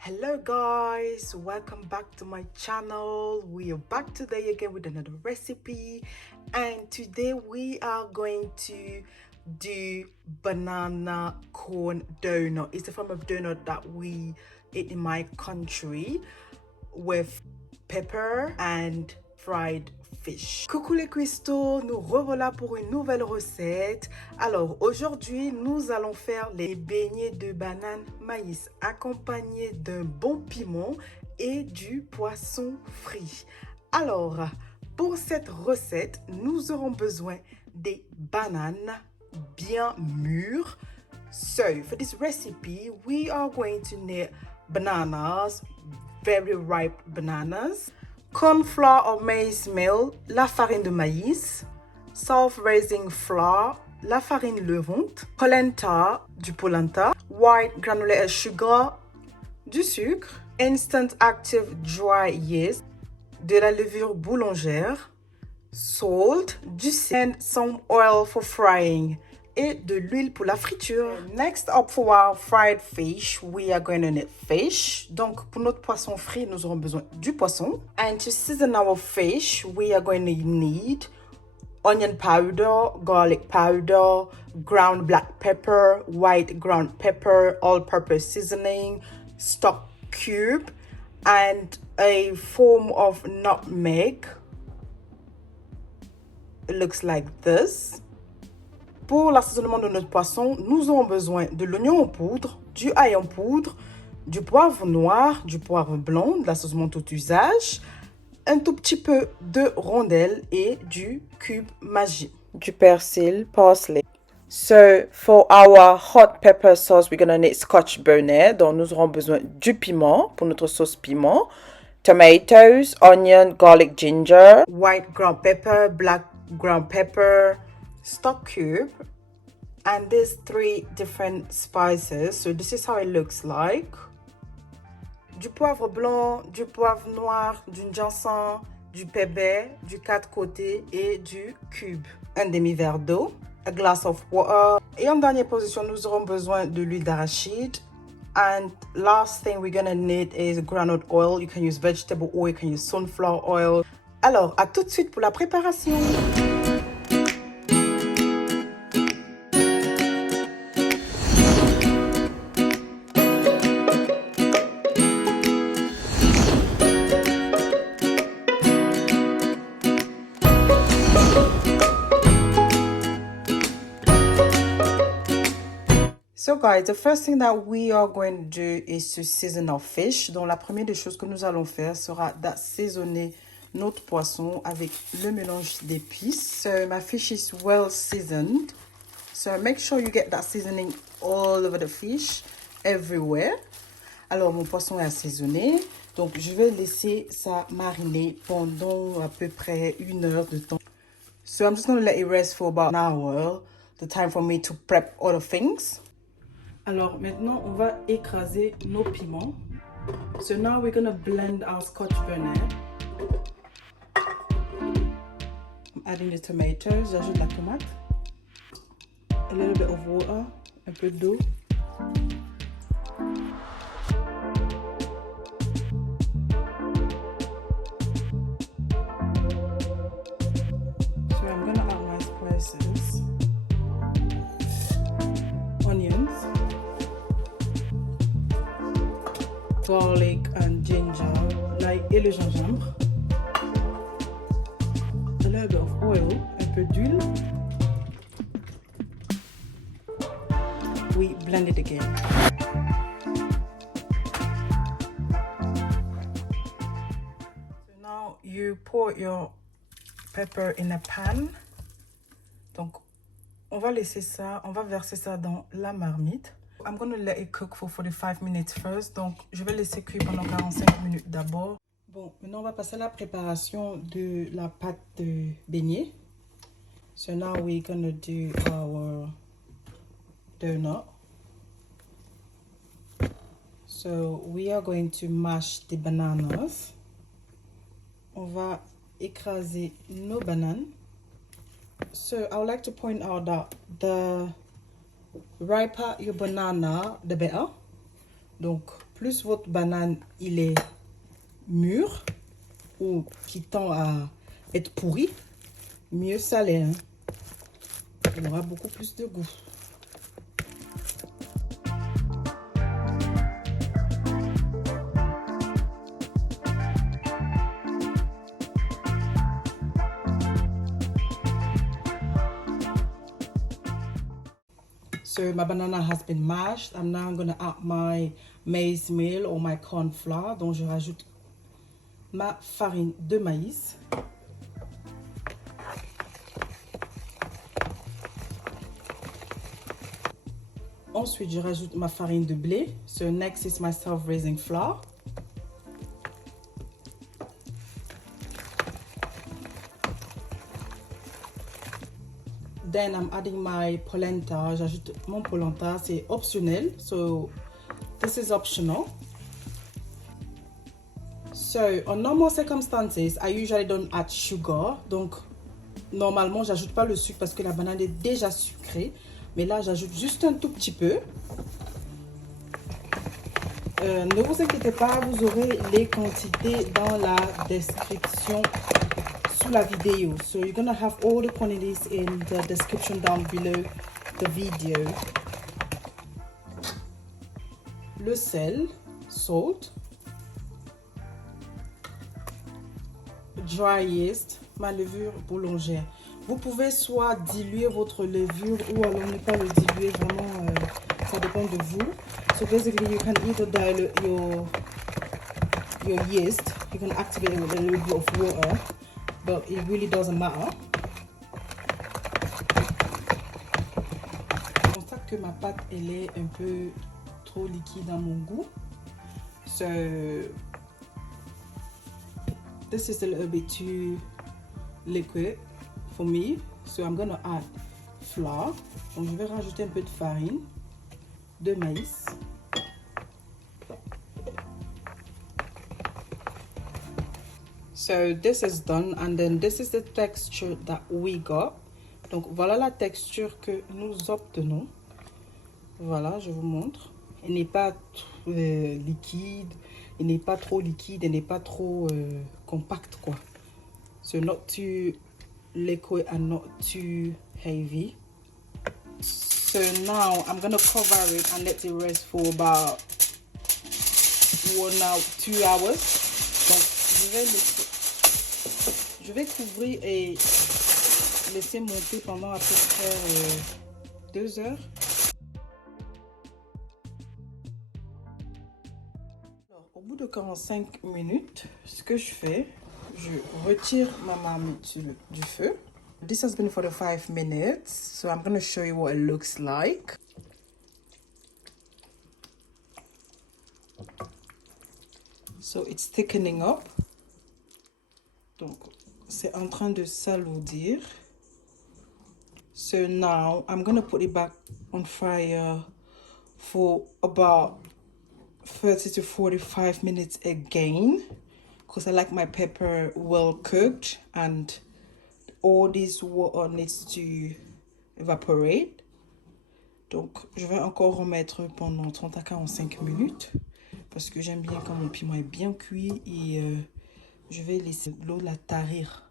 Hello guys, welcome back to my channel. We are back today again with another recipe, and today we are going to do banana corn donut. It's a form of donut that we eat in my country with pepper and fried fish. Coucou les cuistots, nous revoilà pour une nouvelle recette. Alors aujourd'hui nous allons faire les beignets de banane maïs accompagnés d'un bon piment et du poisson frit. Alors pour cette recette nous aurons besoin des bananes bien mûres. So for this recipe we are going to need bananas, very ripe bananas, corn flour or maize meal, la farine de maïs, self-raising flour, la farine levante, polenta, du polenta, white granulated sugar, du sucre, instant active dry yeast, de la levure boulangère, salt, du sel, and some oil for frying, et de l'huile pour la friture. Next up for our fried fish, we are going to need fish. Donc pour notre poisson frit, nous aurons besoin du poisson. And to season our fish, we are going to need onion powder, garlic powder, ground black pepper, white ground pepper, all-purpose seasoning, stock cube, and a form of nutmeg. It looks like this. Pour l'assaisonnement de notre poisson, nous aurons besoin de l'oignon en poudre, du ail en poudre, du poivre noir, du poivre blanc, de la sauce tout usage, un tout petit peu de rondelle et du cube Maggi. Du persil, parsley. So, for our hot pepper sauce, we're gonna need scotch bonnet. Donc, nous aurons besoin du piment pour notre sauce piment. Tomatoes, onion, garlic, ginger. White ground pepper, black ground pepper, stock cube, and there's 3 different spices. So this is how it looks like. Du poivre blanc, du poivre noir, du ginseng, du pepper, du 4 côtés et du cube. Un demi-verre d'eau, a glass of water. Et en dernière position, nous aurons besoin de l'huile d'arachide. And last thing we're gonna need is groundnut oil. You can use vegetable oil, you can use sunflower oil. Alors, à tout de suite pour la préparation. So guys, the first thing that we are going to do is to season our fish. Donc la première des choses que nous allons faire sera d'assaisonner notre poisson avec le mélange d'épices. So my fish is well seasoned. So make sure you get that seasoning all over the fish, everywhere. Alors mon poisson est assaisonné. Donc je vais laisser ça mariner pendant à peu près 1 heure de temps. So I'm just going to let it rest for about an hour. The time for me to prep other things. Alors maintenant, on va écraser nos piments. So now we're gonna blend our scotch bonnet. I'm adding the tomatoes. J'ajoute la tomate. A little bit of water. Un peu d'eau. So I'm gonna add my spices. Onions. Garlic and ginger, et le gingembre. A little bit of oil, un peu d'huile. We blend it again. So now you pour your pepper in a pan. Donc on va laisser ça, on va verser ça dans la marmite. I'm going to let it cook for 45 minutes first. Donc, je vais laisser cuire pendant 45 minutes d'abord. Bon, maintenant, on va passer à la préparation de la pâte de beignet. So now we're going to do our donut. So we are going to mash the bananas. On va écraser nos bananes. So I would like to point out that the riper your banana, the better. Donc, plus votre banane il est mûr ou qui tend à être pourri, mieux ça l'est. Hein. Il aura beaucoup plus de goût. So my banana has been mashed. I'm now going to add my maize meal or my corn flour. Donc je rajoute ma farine de maïs. Ensuite, je rajoute ma farine de blé. So next is my self-raising flour. Then I'm adding my polenta. J'ajoute mon polenta. C'est optionnel. So this is optional. So on normal circumstances, I usually don't add sugar. Donc normalement, j'ajoute pas le sucre parce que la banane est déjà sucrée. Mais là, j'ajoute juste un tout petit peu. Ne vous inquiétez pas, vous aurez les quantités dans la description sous la vidéo. So you're gonna have all the quantities in the description down below the video. Le sel, salt. Dry yeast, ma levure boulangère. Vous pouvez soit diluer votre levure ou alors ne pas le diluer, vraiment, ça dépend de vous. So basically you can either dilute your yeast, you can activate it with a little bit of water, but it really doesn't matter. Je constate que ma pâte elle est un peu trop liquide à mon goût. So this is a little bit too liquid for me, so I'm gonna add flour. Donc je vais rajouter un peu de farine de maïs. So this is done, and then this is the texture that we got. Donc voilà la texture que nous obtenons. Voilà, je vous montre. Il n'est pas liquide, il n'est pas trop liquide, il n'est pas trop compact quoi. So not too liquid and not too heavy. So now I'm gonna cover it and let it rest for about 1 hour, 2 hours. Donc je vais couvrir et laisser monter pendant à peu près 2 heures. Alors, au bout de 45 minutes, ce que je fais, je retire ma marmite du feu. This has been 45 minutes, so I'm going to show you what it looks like. So it's thickening up. Donc, c'est en train de s'alourdir. So now I'm going to put it back on fire for about 30 to 45 minutes again, because I like my pepper well cooked and all this water needs to evaporate. Donc je vais encore remettre pendant 30 à 45 minutes parce que j'aime bien quand mon piment est bien cuit et je vais laisser l'eau la tarir.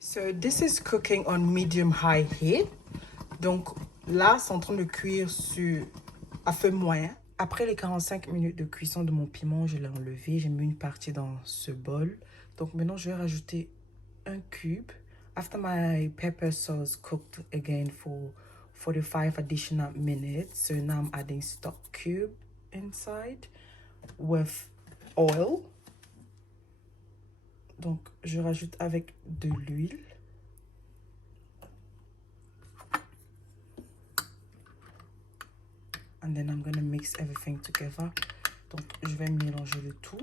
So this is cooking on medium high heat. Donc là c'est en train de cuire à feu moyen. Après les 45 minutes de cuisson de mon piment, je l'ai enlevé. J'ai mis une partie dans ce bol. Donc maintenant, je vais rajouter un cube. After my pepper sauce cooked again for 45 additional minutes. So now I'm adding stock cube inside with oil. Donc, je rajoute avec de l'huile. And then I'm gonna mix everything together. Donc, je vais mélanger le tout.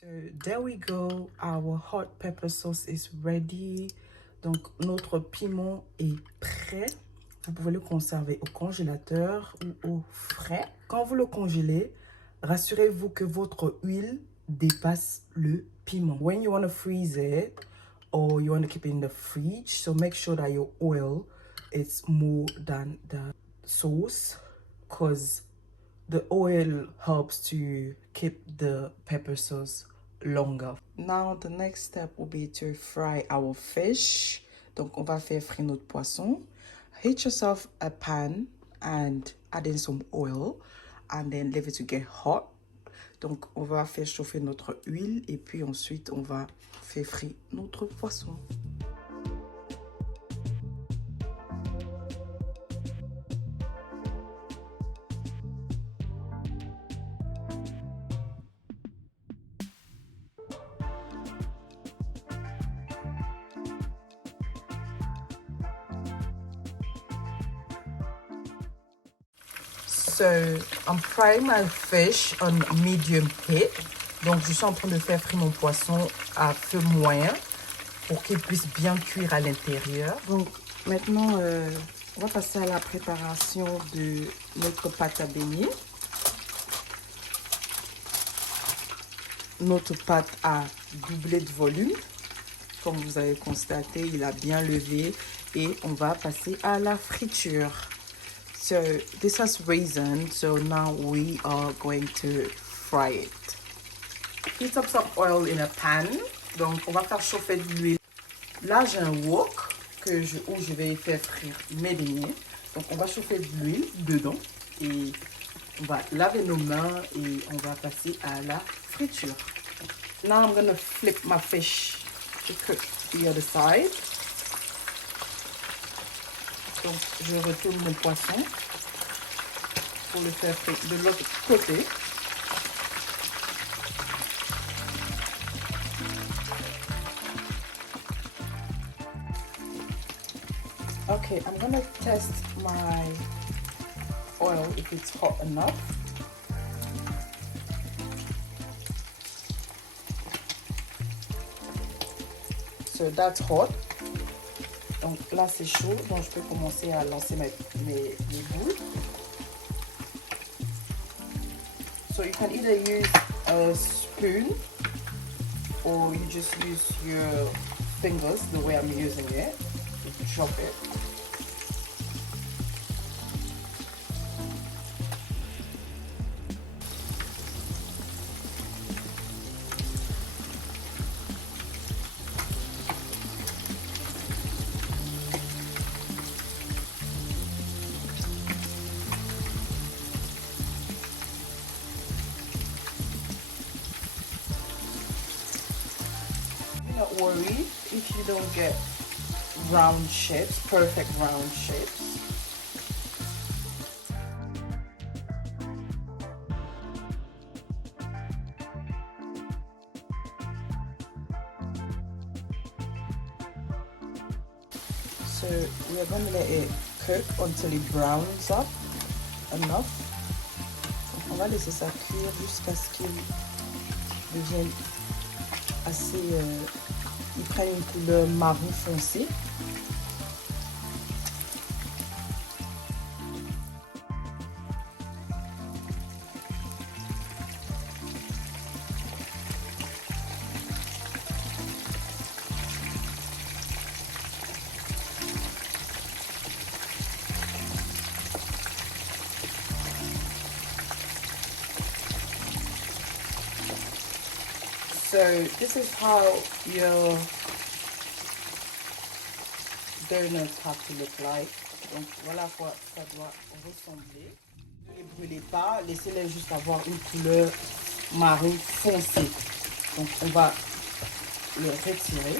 So, there we go. Our hot pepper sauce is ready. Donc, notre piment est prêt. Vous pouvez le conserver au congélateur ou au frais. Quand vous le congélez, rassurez-vous que votre huile dépasse le piment. When you want to freeze it, or you want to keep it in the fridge, so make sure that your oil it's more than the sauce, because the oil helps to keep the pepper sauce longer. Now the next step will be to fry our fish. Donc on va faire frire notre poisson. Heat yourself a pan and add in some oil and then leave it to get hot. Donc on va faire chauffer notre huile et puis ensuite on va faire frire notre poisson. So, I'm frying my fish on medium heat. Donc, je suis en train de faire frire mon poisson à feu moyen pour qu'il puisse bien cuire à l'intérieur. Donc, maintenant, on va passer à la préparation de notre pâte à beignet. Notre pâte a doublé de volume. Comme vous avez constaté, il a bien levé et on va passer à la friture. So this has risen, so now we are going to fry it. Heat up some oil in a pan. Donc on va faire chauffer de l'huile. Là j'ai un wok où je vais faire frire mes beignets. Donc on va chauffer de l'huile dedans et on va laver nos mains et on va passer à la friture. Now I'm gonna flip my fish to cook the other side. Donc, je retourne mon poisson pour le faire frire de l'autre côté. Okay, I'm gonna test my oil if it's hot enough. So that's hot. Donc là c'est chaud, donc je peux commencer à lancer mes boules. So you can either use a spoon or you just use your fingers the way I'm using it. You chop it. Not worry if you don't get round shapes, perfect round shapes. So we are going to let it cook until it browns up enough. On va laisser ça cuire jusqu'à ce qu'il devienne assez, il prenne une couleur marron foncé. So this is how your donuts have to look like. Donc voilà à quoi ça doit ressembler. Ne les brûlez pas, laissez-les juste avoir une couleur marron foncé. Donc on va le retirer.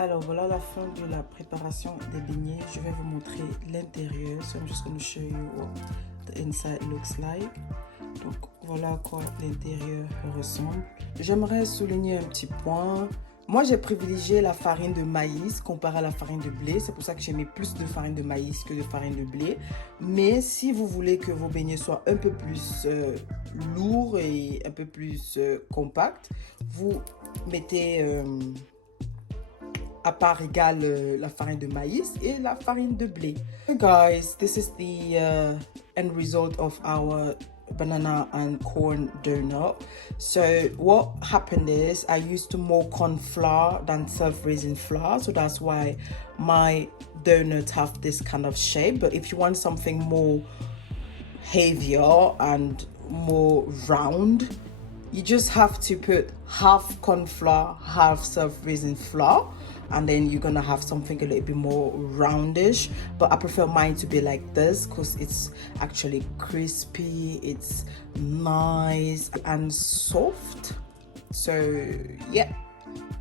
Alors voilà la fin de la préparation des beignets. Je vais vous montrer l'intérieur. So I'm just going to show you what the inside looks like. Donc Voilà à quoi l'intérieur ressemble. J'aimerais souligner un petit point. Moi, j'ai privilégié la farine de maïs comparé à la farine de blé. C'est pour ça que j'ai mis plus de farine de maïs que de farine de blé. Mais si vous voulez que vos beignets soient un peu plus lourds et un peu plus compacts, vous mettez à part égale la farine de maïs et la farine de blé. So guys, this is the end result of our banana and corn donut. So what happened is I used more corn flour than self-raising flour, so that's why my donuts have this kind of shape. But if you want something more heavier and more round, you just have to put half corn flour, half self-raising flour, and then you're gonna have something a little bit more roundish. But I prefer mine to be like this because it's actually crispy, it's nice and soft. So yeah.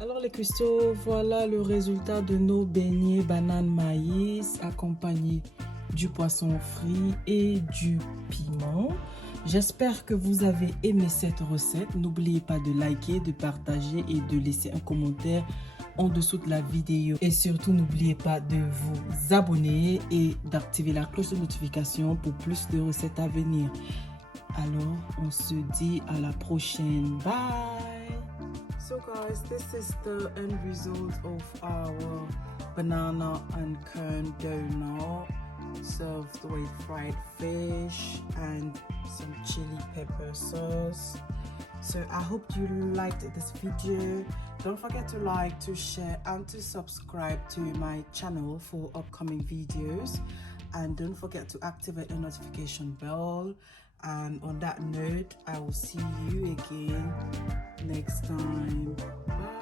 Alors les cuistots, voilà le résultat de nos beignets banane maïs accompagnés du poisson frit et du piment. J'espère que vous avez aimé cette recette. N'oubliez pas de liker, de partager et de laisser un commentaire en dessous de la vidéo. Et surtout, n'oubliez pas de vous abonner et d'activer la cloche de notification pour plus de recettes à venir. Alors, on se dit à la prochaine. Bye! So guys, this is the end result of our banana and corn donut, served with fried fish and some chili pepper sauce. So I hope you liked this video. Don't forget to like, to share and to subscribe to my channel for upcoming videos, and don't forget to activate the notification bell. And on that note, I will see you again next time. Bye.